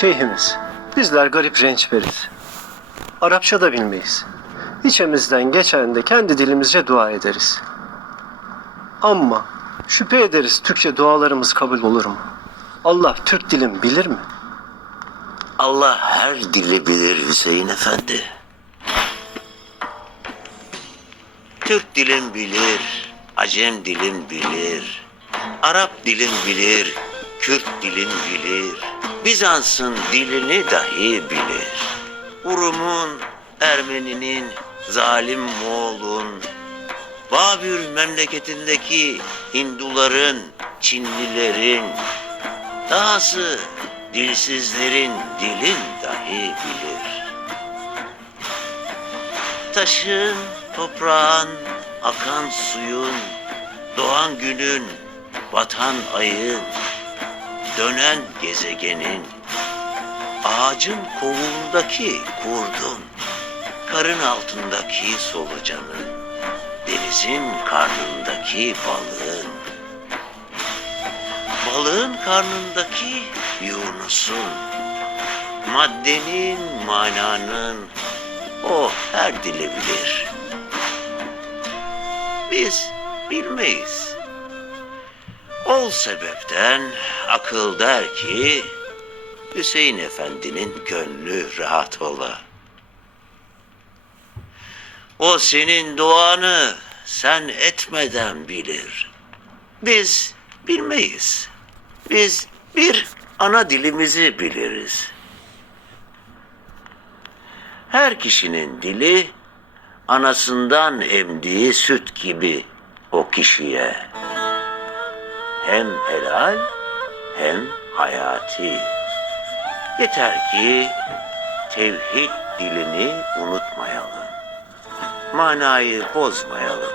Şeyhimiz, bizler garip rençberiz. Arapça da bilmeyiz. İçimizden geçen de kendi dilimizce dua ederiz. Ama şüphe ederiz Türkçe dualarımız kabul olur mu? Allah Türk dilim bilir mi? Allah her dili bilir Hüseyin Efendi. Türk dilim bilir, Acem dilim bilir, Arap dilim bilir, Kürt dilim bilir, Bizans'ın dilini dahi bilir. Urum'un, Ermeninin, zalim Moğol'un, Babür memleketindeki Hinduların, Çinlilerin, Dahası dilsizlerin dilin dahi bilir. Taşın, toprağın, akan suyun, doğan günün, batan ayın, dönen gezegenin, ağacın kovuğundaki kurdun, karın altındaki solucanın, denizin karnındaki balığın, balığın karnındaki Yunus'un, maddenin, mananın, o her dili bilir. Biz bilmeyiz. Ol sebepten akıl der ki, Hüseyin Efendi'nin gönlü rahat ola. O senin duanı sen etmeden bilir. Biz bilmeyiz. Biz bir ana dilimizi biliriz. Her kişinin dili anasından emdiği süt gibi o kişiye. Hem helal hem hayati. Yeter ki tevhid dilini unutmayalım. Manayı bozmayalım.